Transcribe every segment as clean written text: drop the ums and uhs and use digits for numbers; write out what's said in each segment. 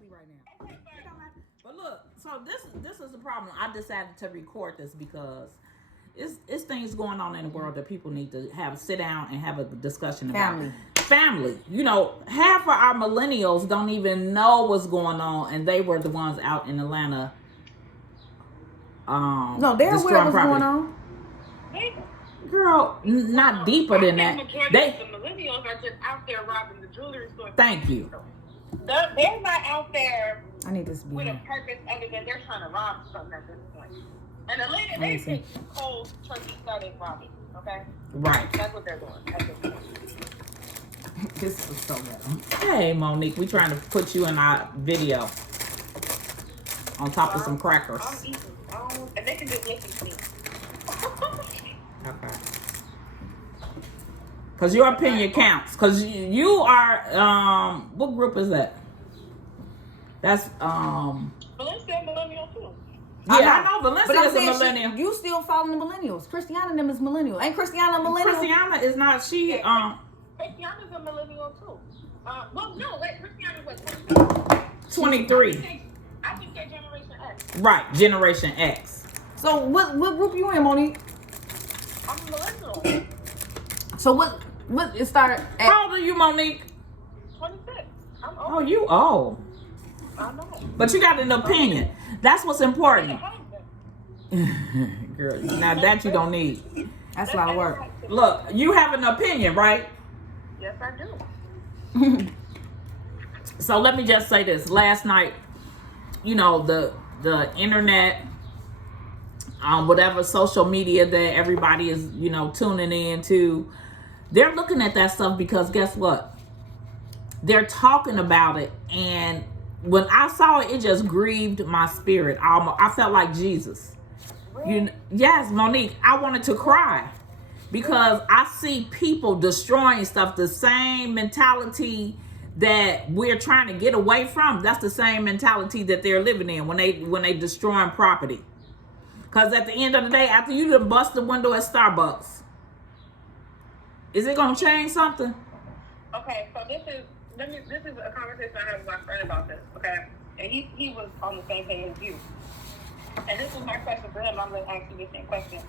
ugly right now. But look, so this is the problem. I decided to record this because it's things going on in the world that people need to sit down and have a discussion about. Family. You know, half of our millennials don't even know what's going on, and they were the ones out in Atlanta. No, they're aware of what's going on. Girl, not deeper than that. The millennials are just out there robbing the jewelry store. Thank you. They're not out there I need this with a purpose other than they're trying to rob something at this point. And the lady, they take cold turkey started robbing. Okay? Right. That's what they're doing at this point. This is so bad. Hey, Monique, we trying to put you in our video on top of some crackers. I'm eating. And they can just listen to me. Okay. Because your opinion counts. Because you are, what group is that? That's, Valencia millennial too. Yeah, I know Valencia is a millennial. You still following the millennials. Christiana and them is millennial. Ain't Christiana a millennial? Christiana is not, Christiana's a millennial too. Well, no, wait, Christiana was 23. I think they're Generation X. Right, Generation X. So what group you in, Monique? I'm a millennial. So what it started at? How old are you, Monique? 26. I'm old. Oh, you old. I know. But you got an opinion. That's what's important. Girl, now that you don't need. That's a lot of work. Look, you have an opinion, right? Yes, I do. So let me just say this. Last night, you know, the internet, whatever social media that everybody is, you know, tuning in to, they're looking at that stuff because guess what? They're talking about it, and when I saw it, it just grieved my spirit. I felt like Jesus. Yes, Monique, I wanted to cry because I see people destroying stuff. The same mentality that we're trying to get away from. That's the same mentality that they're living in when they destroying property. Because at the end of the day, after you done bust the window at Starbucks, is it gonna change something? Okay, so this is a conversation I had with my friend about this, okay? And he was on the same page as you. And this was my question for him. I'm going to ask you the same question.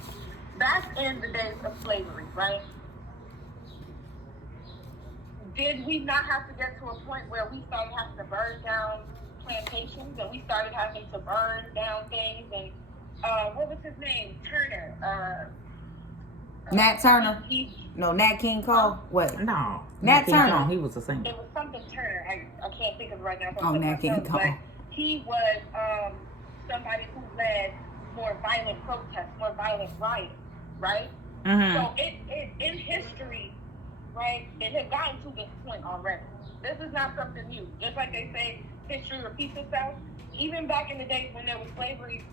Back in the days of slavery, right? Did we not have to get to a point where we started having to burn down plantations and we started having to burn down things? And what was his name? Turner. Nat Turner? Nat King Cole? What? No. Nat Turner. He was the same. It was something Turner. I can't think of it right now. Oh, Nat King Cole. But he was somebody who led more violent protests, more violent riots, right? Mm-hmm. So it in history, right, it has gotten to this point already. This is not something new. Just like they say, history repeats itself. Even back in the days when there was slavery,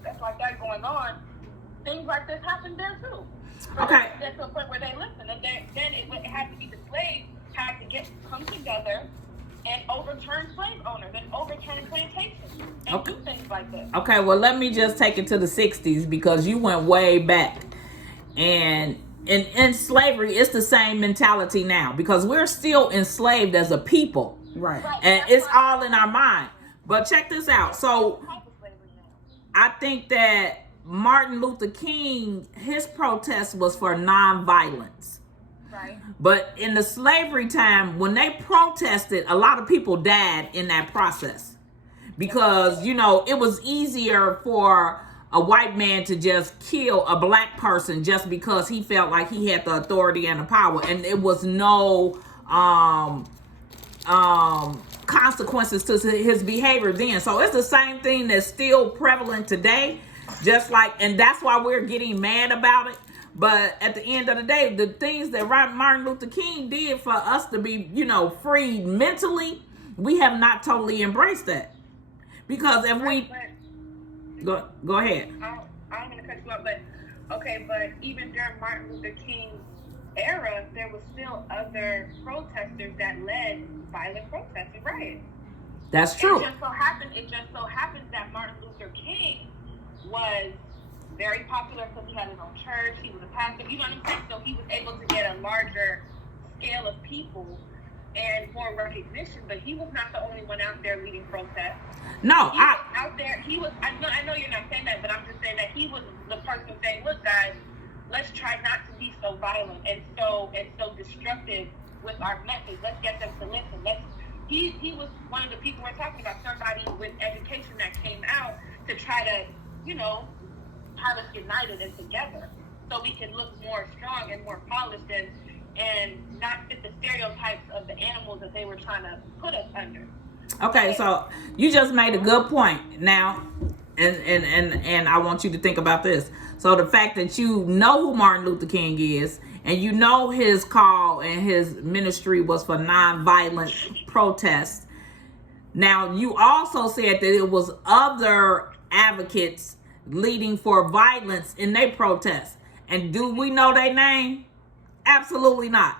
stuff like that going on, things like this happened there too. So okay. That's to a point where they listen, and then it had to be the slaves had to come together and overturn slave owners and overturn plantations and do things like this. Okay, well, let me just take it to the 60s because you went way back. And in slavery, it's the same mentality now because we're still enslaved as a people. Right. And it's all in our mind. But check this out. So I think that Martin Luther King, his protest was for nonviolence. Right. But in the slavery time, when they protested, a lot of people died in that process because, you know, it was easier for a white man to just kill a black person just because he felt like he had the authority and the power, and it was no consequences to his behavior then. So it's the same thing that's still prevalent today, just like, and that's why we're getting mad about it. But at the end of the day, the things that Martin Luther King did for us to be, you know, freed mentally, we have not totally embraced that. Because if we go ahead. I'm going to cut you off, but okay, but even during Martin Luther King's era, there was still other protesters that led violent protests and riots. That's true. It just so happens that Martin Luther King was very popular because he had his own church. He was a pastor. You know what I'm saying? So he was able to get a larger scale of people and more recognition, but he was not the only one out there leading protests. No, He was out there. He was. I know you're not saying that, but I'm just saying that he was the person saying, "Look, guys, let's try not to be so violent and so destructive with our message. Let's get them to listen. He was one of the people we're talking about. Somebody with education that came out to try to, have us united and together, so we can look more strong and more polished and not fit the stereotypes of the animals that they were trying to put us under." Okay, so you just made a good point now, and I want you to think about this. So the fact that you know who Martin Luther King is, and you know his call and his ministry was for nonviolent protests. Now, you also said that it was other advocates leading for violence in their protests. And do we know their name? Absolutely not.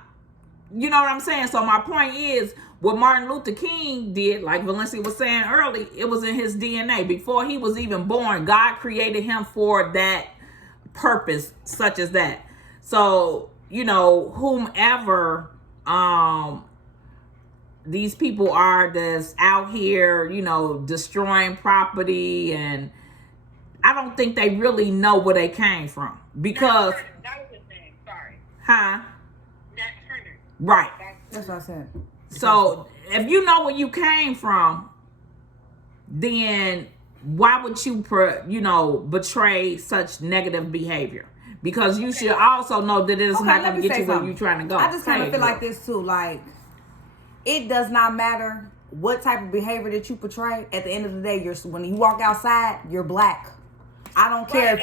You know what I'm saying? So my point is, what Martin Luther King did, like Valencia was saying early, it was in his DNA. Before he was even born, God created him for that purpose, such as that. So, whomever these people are that's out here, destroying property, and I don't think they really know where they came from. Because... That was his name, sorry. Huh? Nat Turner. Right. That's what I said. So if you know where you came from, then why would you, betray such negative behavior? Because you should also know that it's not going to get you where you're trying to go. I just kind of feel like this too. Like, it does not matter what type of behavior that you portray. At the end of the day, when you walk outside, you're black. I don't care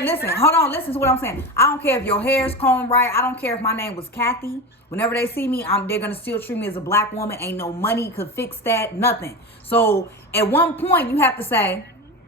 listen, hold on, listen to what I'm saying. I don't care if your hair's combed right. I don't care if my name was Kathy. Whenever they see me, they're going to still treat me as a black woman. Ain't no money could fix that, nothing. So at one point, you have to say,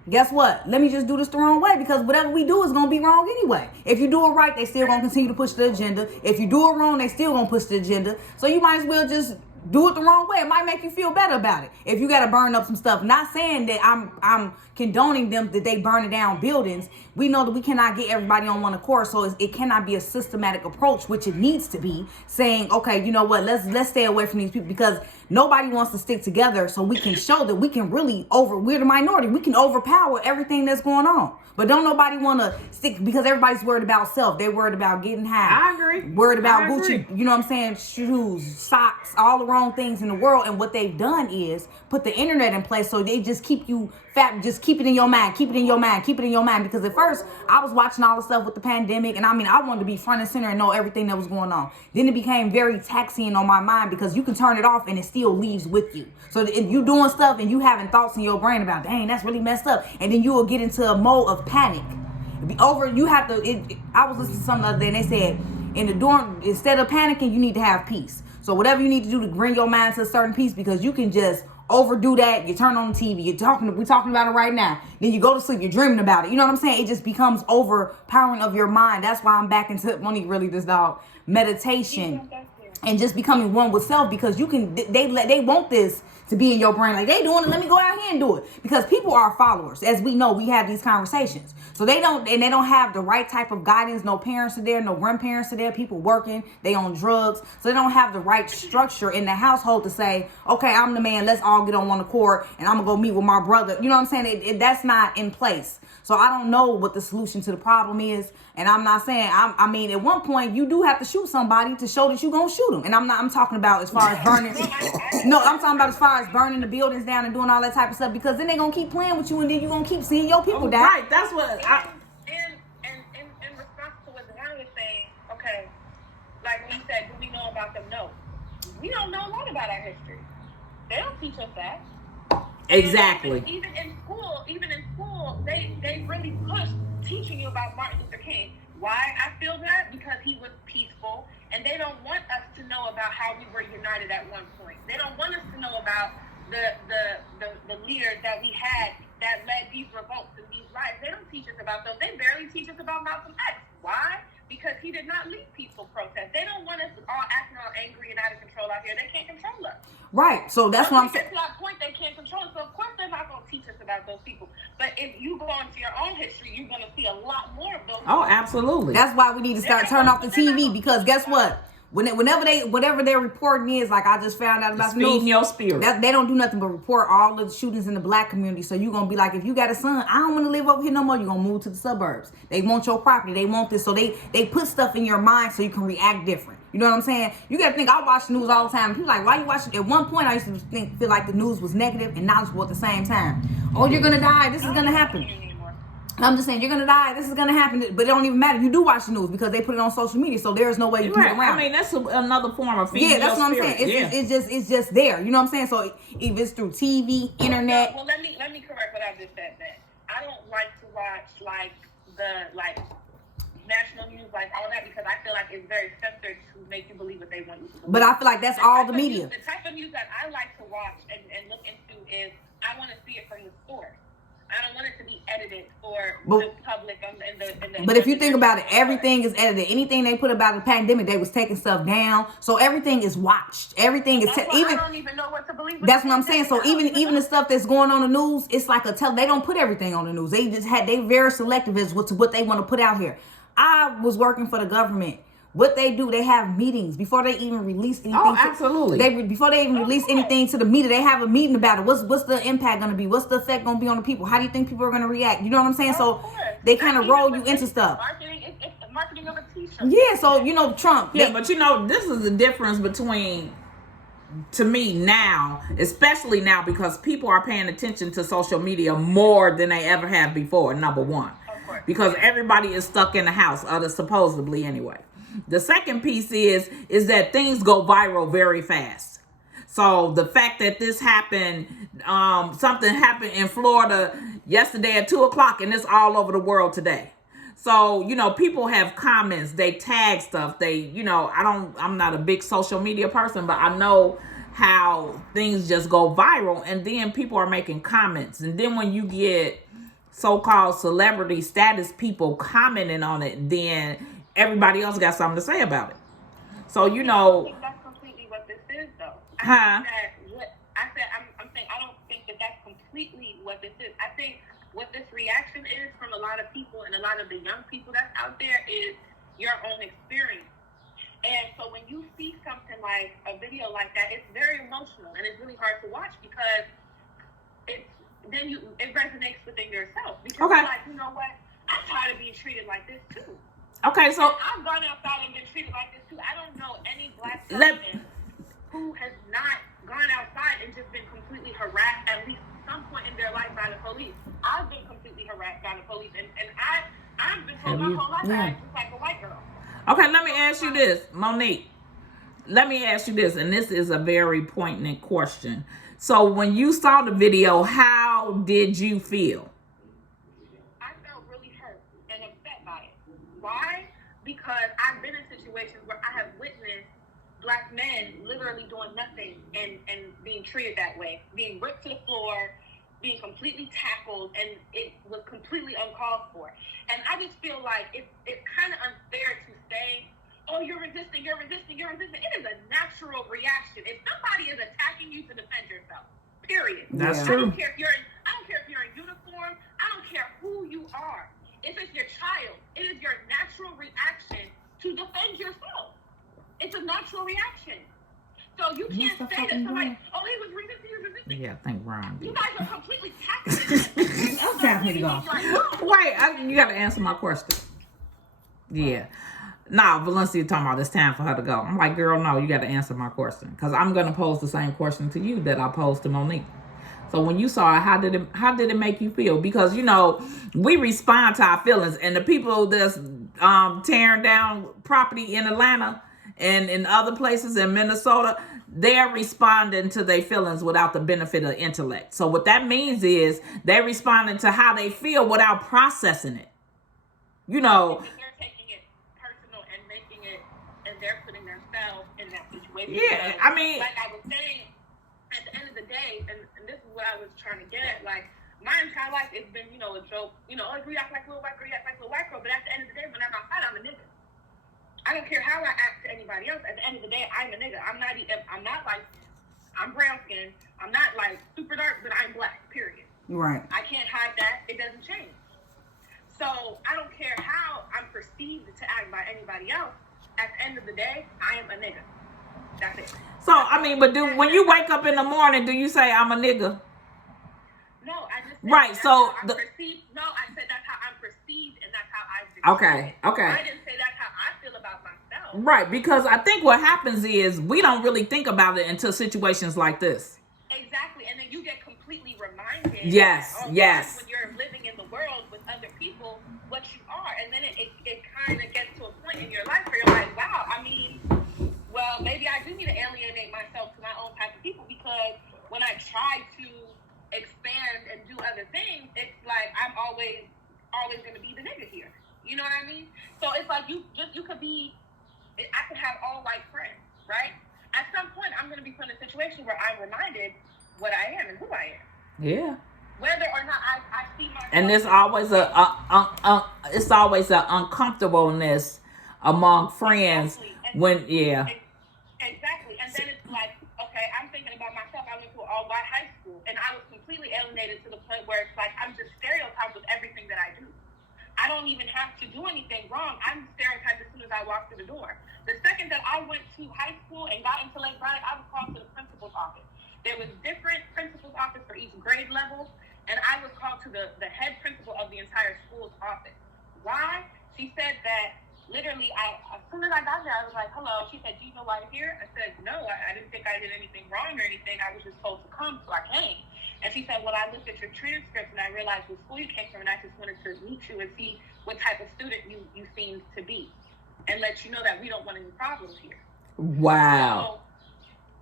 guess what? Let me just do this the wrong way, because whatever we do is going to be wrong anyway. If you do it right, they still going to continue to push the agenda. If you do it wrong, they still going to push the agenda. So you might as well just do it the wrong way. It might make you feel better about it. If you got to burn up some stuff. Not saying that I'm condoning them that they burning down buildings. We know that we cannot get everybody on one accord, so it cannot be a systematic approach, which it needs to be, saying, okay, you know what, let's stay away from these people, because nobody wants to stick together, so we can show that we can really we're the minority. We can overpower everything that's going on. But don't nobody want to stick, because everybody's worried about self. They're worried about getting high. I agree. Worried about Gucci, you know what I'm saying? Shoes, socks, all the wrong things in the world. And what they've done is put the internet in place, so they just keep you fat. Just keep it in your mind. Keep it in your mind. Keep it in your mind. Because at first, I was watching all the stuff with the pandemic, and I wanted to be front and center and know everything that was going on. Then it became very taxing on my mind, because you can turn it off and it still leaves with you. So if you doing stuff and you having thoughts in your brain about, dang, that's really messed up, and then you will get into a mode of panic. You have to. I was listening to something the other day, and they said, instead of panicking, you need to have peace. So whatever you need to do to bring your mind to a certain peace, because you can just overdo that. You turn on the TV, we're talking about it right now. Then you go to sleep, you're dreaming about it. You know what I'm saying? It just becomes overpowering of your mind. That's why I'm back into meditation and just becoming one with self, because they want this to be in your brain. Like, they doing it, let me go out here and do it. Because people are followers. As we know, we have these conversations. So they don't have the right type of guidance. No parents are there, no grandparents are there, people working, they on drugs. So they don't have the right structure in the household to say, okay, I'm the man, let's all get on one accord, and I'm gonna go meet with my brother. You know what I'm saying? That's not in place. So I don't know what the solution to the problem is. And I'm not saying, at one point, you do have to shoot somebody to show that you're going to shoot them. And I'm talking about as far as burning. No, I'm talking about as far as burning the buildings down and doing all that type of stuff. Because then they're going to keep playing with you, and then you're going to keep seeing your people die. Right, that's what And in response to what Zion was saying, okay, like we said, do we know about them? No. We don't know a lot about our history. They don't teach us that. Exactly. Even in school, they really push teaching you about Martin Luther King. Why I feel that? Because he was peaceful, and they don't want us to know about how we were united at one point. They don't want us to know about the leaders that we had that led these revolts and these riots. They don't teach us about those. They barely teach us about Malcolm X. Why? Because he did not lead peaceful protests. They don't want us all acting all angry and out of control out here. They can't control us. Right. So that's what I'm saying. To that point, they can't control us. So of course they're not going to teach us about those people. But if you go into your own history, you're going to see a lot more of those. Oh, absolutely. That's why we need to start turning off the TV, because guess what? whatever their reporting is, like I just found out about the news. Feeding your spirit. They don't do nothing but report all of the shootings in the black community. So you're gonna be like, if you got a son, I don't want to live over here no more. You're gonna move to the suburbs. They want your property. They want this. So they put stuff in your mind so you can react different. You know what I'm saying? You gotta think. I watch the news all the time. People like, why you watching? At one point, I used to feel like the news was negative and knowledgeable at the same time. Oh, you're gonna die. This is gonna happen. I'm just saying, you're gonna die. This is gonna happen, but it don't even matter. You do watch the news because they put it on social media, so there's no way you can get around. I mean, that's another form of feeding. Yeah, that's what I'm saying. It's just there. You know what I'm saying? So if it's through TV, internet. Well, let me correct what I just said. Then I don't like to watch the national news, all that, because I feel like it's very censored to make you believe what they want you to believe. But I feel like that's all the media. The type of news that I like to watch and look into is I want to see it from the source. I don't want it to be edited for the public and the But if you think about it, everything is edited. Anything they put about the pandemic, they was taking stuff down. So everything is watched. Everything is I don't even know what to believe. That's what I'm saying. So even the stuff that's going on the news, it's like they don't put everything on the news. They very selective as to what they want to put out here. I was working for the government. What they do, they have meetings before they even release anything. Oh, absolutely. Before they even release anything to the media, they have a meeting about it. What's the impact going to be? What's the effect going to be on the people? How do you think people are going to react? You know what I'm saying? So they kind of roll you into stuff. Marketing of a t-shirt. Yeah, so Trump. Yeah, but this is the difference between, to me now, especially now, because people are paying attention to social media more than they ever have before, number one. Because everybody is stuck in the house, supposedly anyway. The second piece is that things go viral very fast. So the fact that this happened, something happened in Florida yesterday at 2:00, and it's all over the world today. So, people have comments, they tag stuff, I'm not a big social media person, but I know how things just go viral, and then people are making comments. And then when you get so-called celebrity status people commenting on it, then everybody else got something to say about it. So, I think that's completely what this is, though. I'm saying I don't think that's completely what this is. I think what this reaction is from a lot of people and a lot of the young people that's out there is your own experience. And so when you see something like a video like that, it's very emotional and it's really hard to watch because it resonates within yourself. Because you're like, you know what? I'm tired of being treated like this too. Okay, so I've gone outside and been treated like this too. I don't know any black person who has not gone outside and just been completely harassed at least some point in their life by the police. I've been completely harassed by the police, and I've been told my whole life I act just like a white girl. Okay, let me ask you this, Monique. Let me ask you this, and this is a very poignant question. So when you saw the video, how did you feel? I felt really hurt and upset by it. Why? Because I've been in situations where I have witnessed black men literally doing nothing and being treated that way, being ripped to the floor, being completely tackled, and it was completely uncalled for. And I just feel like it's kind of unfair to say, oh, you're resisting. It is a natural reaction. If somebody is attacking you, to defend yourself, period. That's true. I don't care if you're in uniform. I don't care who you are. If it's your child, it is your natural reaction to defend yourself. It's a natural reaction. So you can't say that somebody, oh, he was resisting. Yeah, I think Ron did. You guys are completely tackling. I'm tapping it off. Wait, you got to answer my question. Yeah. Nah, Valencia talking about it's time for her to go. I'm like, girl, no, you got to answer my question. Because I'm going to pose the same question to you that I posed to Monique. So when you saw it, how did it make you feel? Because, we respond to our feelings. And the people that's tearing down property in Atlanta and in other places in Minnesota, they're responding to their feelings without the benefit of intellect. So what that means is they're responding to how they feel without processing it. They're taking it personal and making it, and they're putting themselves in that situation. Yeah, so, like I was saying, at the end of the day, and this is what I was trying to get at, like, my entire life it's been, a joke, oh, you act like a little white girl, you act like a little white girl, but at the end of the day, when I'm outside, I'm a nigga. I don't care how I act to anybody else. At the end of the day, I'm a nigga. I'm not light skinned. I'm brown skinned. I'm not like super dark, but I'm black, period. Right. I can't hide that. It doesn't change. So I don't care how I'm perceived to act by anybody else. at the end of the day, I am a nigga. That's it. So I mean, but when you wake up in the morning, do you say I'm a nigga? No, I just said Right. that's So how I'm perceived. No, I said that's how I'm perceived, and that's how I describe it. Okay. I didn't say that's how I feel about myself. Right, because I think what happens is we don't really think about it until situations like this. Exactly, and then you get completely reminded. Yes, of yes. When you're living in the world with other people, what you are, and then it kind of gets to a point in your life where you're like, wow, I mean, well, maybe I do need to alienate myself to my own type of people, because when I try to expand and do other things, it's like I'm always going to be the nigga here. You know what I mean? So it's like you could be. I could have all white friends, right? At some point, I'm going to be put in a situation where I'm reminded what I am and who I am. Yeah. Whether or not I see myself. And there's always it's always an uncomfortableness among friends. Exactly. Exactly. And then it's like, okay, I'm thinking about myself. I went to an all-white high school, and I was completely alienated to the point where it's like I'm just stereotyped with everything that I do. I don't even have to do anything wrong. I'm stereotyped as soon as I walk through the door. The second that I went to high school and got into Lake Bryant, I was called to the principal's office. There was different principal's office for each grade level, and I was called to the head principal of the entire school's office. Why? She said that literally, as soon as I got there, I was like, hello. She said, do you know why you're here? I said, no, I didn't think I did anything wrong or anything. I was just told to come, so I came. And she said, well, I looked at your transcripts and I realized what school you came from, and I just wanted to meet you and see what type of student you seemed to be, and let you know that we don't want any problems here. Wow. So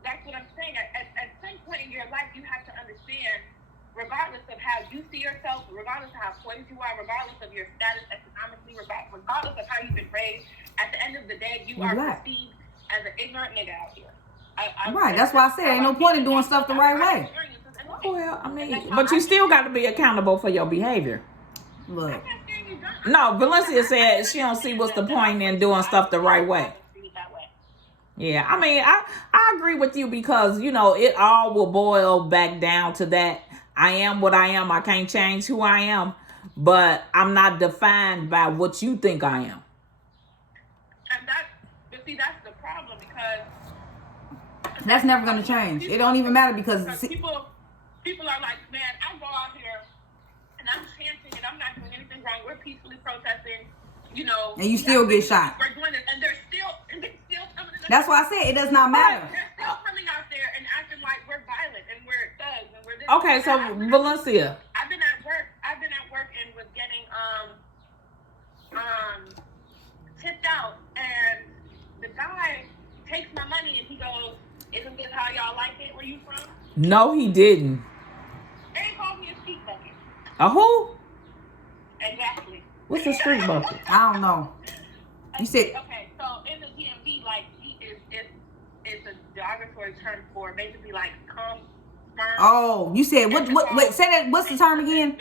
that's what I'm saying. At some point in your life, you have to understand, regardless of how you see yourself, regardless of how poised you are, regardless of your status economically, regardless of how you've been raised, at the end of the day, you are perceived as an ignorant nigga out here. Right, that's why I said ain't no point in doing stuff the right way. Well, I mean, but you still got to be accountable for your behavior. Look. No, Valencia said she don't see what's the point in doing stuff the right way. Yeah, I mean, I agree with you, because, you know, it all will boil back down to that. I am what I am. I can't change who I am, but I'm not defined by what you think I am. And but see, that's the problem, because that's never going to change. It don't even matter, because people are like, man, I go out here and I'm chanting and I'm not doing anything wrong. We're peacefully protesting, you know. And you still get shot. We're doing it, and they're still coming in. That's why I said it does not matter. They're still coming out there and acting like we're violent and we're thugs and we're this. Okay, so Valencia. I've been at work and was getting tipped out, and the guy takes my money and he goes, "Isn't this how y'all like it? Where you from?" No, he didn't. They called me a street bucket. A who? Exactly. What's a street bucket? I don't know. You said okay. So in the DMV, like, it's a derogatory term for basically like cum, sperm. Oh, you said what? Wait, say that. What's the term again?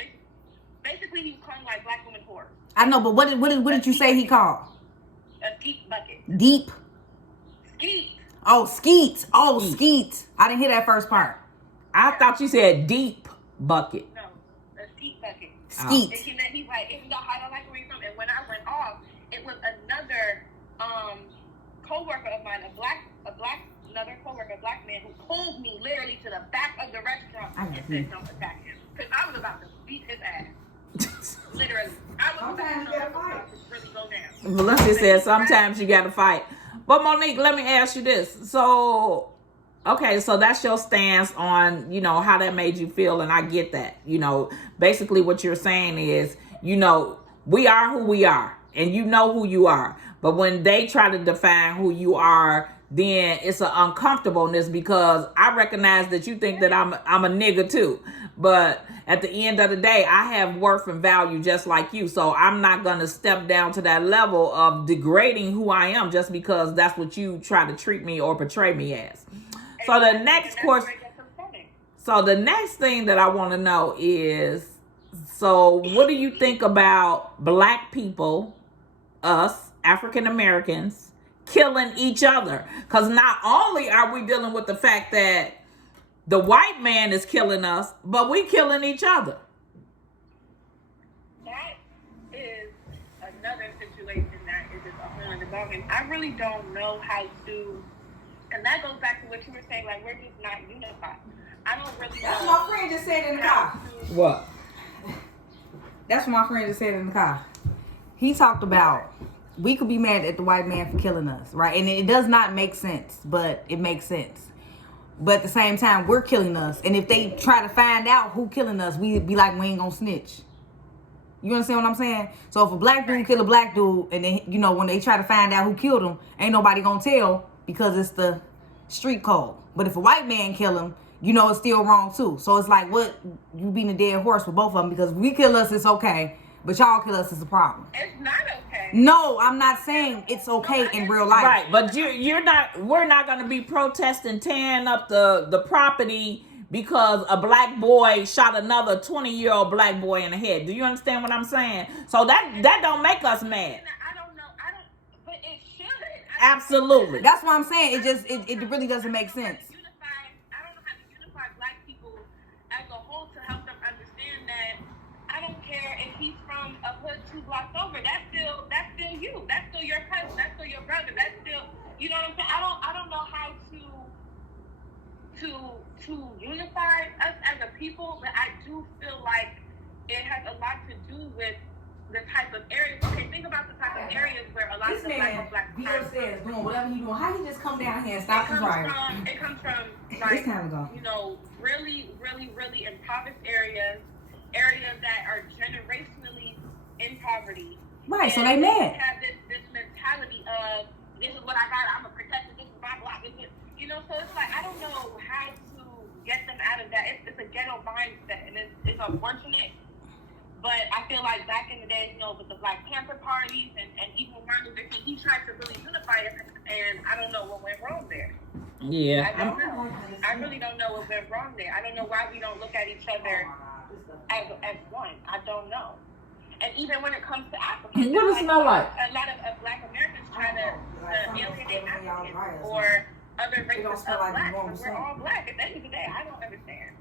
Basically, he cum like black women whore. I know, but what did you say he called? A deep bucket. Deep. Skeet. Oh, skeet. Oh, skeet. I didn't hear that first part. I thought you said deep bucket. No, a skeet bucket. Skeet. And then he's like, "Isn't that how I like where you're from?" And when I went off, it was another co-worker of mine, another co-worker, a black man, who pulled me literally to the back of the restaurant and said, "Don't attack him," because I was about to beat his ass. Literally, I was about to really go down. Valencia said sometimes you got to fight. But Monique, let me ask you this. So, okay, so that's your stance on, you know, how that made you feel, and I get that. You know, basically what you're saying is, you know, we are who we are, and you know who you are. But when they try to define who you are, then it's an uncomfortableness, because I recognize that you think that I'm a nigga too. But at the end of the day, I have worth and value just like you. So I'm not going to step down to that level of degrading who I am just because that's what you try to treat me or portray me as. So the next question. So the next thing that I want to know is, so what do you think about black people, us, African Americans, killing each other? Because not only are we dealing with the fact that the white man is killing us, but we killing each other. That is another situation that is just a whole other belonging. I really don't know how to, and that goes back to what you were saying, like, we're just not unified. I don't really know. That's what my friend just said in the car. What? That's what my friend just said in the car. He talked about we could be mad at the white man for killing us, right? And it does not make sense, but it makes sense. But at the same time, we're killing us. And if they try to find out who killing us, we be like, we ain't gonna snitch. You understand what I'm saying? So if a black dude kill a black dude, and then, you know, when they try to find out who killed him, ain't nobody gonna tell because it's the street code. But if a white man kill him, you know it's still wrong too. So it's like, what, you beating a dead horse with both of them, because we kill us, it's okay. But y'all kill us is a problem. It's not okay. No, I'm not saying it's okay in real life. Right, but you're not. We're not going to be protesting, tearing up the property because a black boy shot another 20-year-old black boy in the head. Do you understand what I'm saying? So that don't make us mad. I don't know. But it should. Absolutely. That's what I'm saying. It really doesn't make sense. I don't know how to unify black people as a whole to help them understand that I don't care if he's from a hood 2 blocks over. That's still you. That's still your cousin. That's still your brother. That's still, you know what I'm saying? I don't know how to unify us as a people, but I do feel like it has a lot to do with the type of areas. Okay, think about the type of areas where a lot of the black be upstairs doing whatever he doing. How he just come down here and stop the dryer? It comes from This time ago. you know, really, really, really impoverished areas that are generationally in poverty. Right, so And they mad. have this mentality of, this is what I got, I'm a protector, this is my block, this is, you know, so it's like, I don't know how to get them out of that. It's a ghetto mindset, and it's unfortunate. But I feel like back in the days, you know, with the Black Panther parties and even Martin Luther King, he tried to really unify us, and I don't know what went wrong there. Yeah. I don't know. I really don't know what went wrong there. I don't know why we don't look at each other as one. I don't know. And even when it comes to Africans, What does it smell like? A lot of Black Americans try to alienate Africans or other races of Black. But we're all Black. At the end of the day, I don't understand.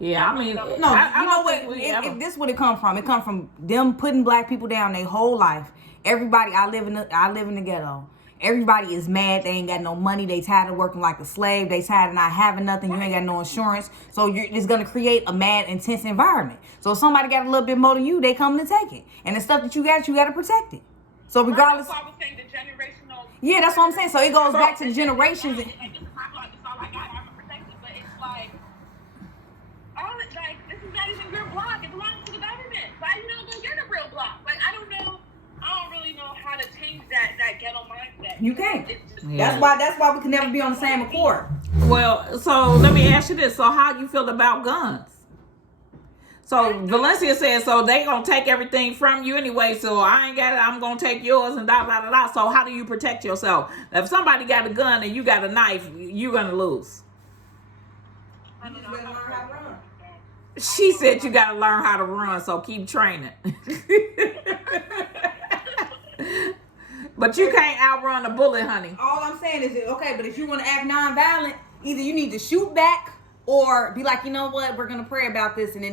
Yeah, I mean, No, I you know don't what? think we If this would have come from, it come from them putting black people down their whole life. Everybody, I live in the ghetto. Everybody is mad. They ain't got no money. They tired of working like a slave. They tired of not having nothing. You ain't got no insurance. So it's gonna create a mad, intense environment. So if somebody got a little bit more than you, they come to take it. And the stuff that you got to protect it. So regardless. That's why I was saying the generational. Yeah, that's what I'm saying. So it goes back to the generations. This is my block. This is all I got. I'm gonna protect it. But it's like, this is not even your block. It belongs to the government. Why you not go get a real block? Like, I don't know. I don't really know how to change that ghetto mindset. You can't. It's just, Yeah. That's why we can never be on the same accord. Well, so let me ask you this. So how you feel about guns? So Valencia says, so they gonna take everything from you anyway, so I ain't got it, I'm gonna take yours and da da da da. So how do you protect yourself? If somebody got a gun and you got a knife, you're gonna lose. I don't know. She said you gotta learn how to run, so keep training. But you can't outrun a bullet, honey. All I'm saying is, okay, but if you want to act nonviolent, either you need to shoot back or be like, you know what, we're going to pray about this and then